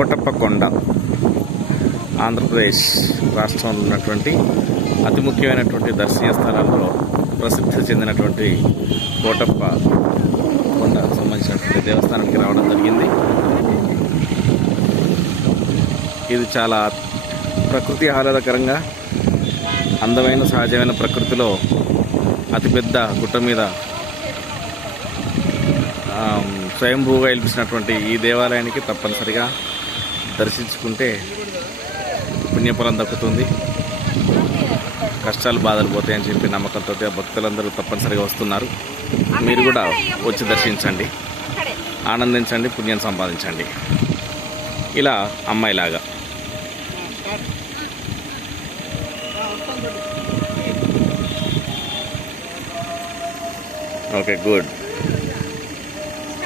కోటప్ప కొండ ఆంధ్రప్రదేశ్ రాష్ట్రంలో ఉన్నటువంటి అతి ముఖ్యమైనటువంటి దర్శనీయ స్థలాల్లో ప్రసిద్ధి చెందినటువంటి కోటప్ప కొండకు సంబంధించినటువంటి దేవస్థానానికి రావడం జరిగింది. ఇది చాలా ప్రకృతి ఆహ్లాదకరంగా అందమైన సహజమైన ప్రకృతిలో అతిపెద్ద గుట్ట మీద స్వయంభూగా వెలిపిస్తున్నటువంటి ఈ దేవాలయానికి తప్పనిసరిగా దర్శించుకుంటే పుణ్యఫలం దక్కుతుంది, కష్టాలు బాధలు పోతాయని చెప్పి నమ్మకంతో భక్తులందరూ తప్పనిసరిగా వస్తున్నారు. మీరు కూడా వచ్చి దర్శించండి, ఆనందించండి, పుణ్యం సంపాదించండి. ఇలా అమ్మాయిలాగా. Okay, good.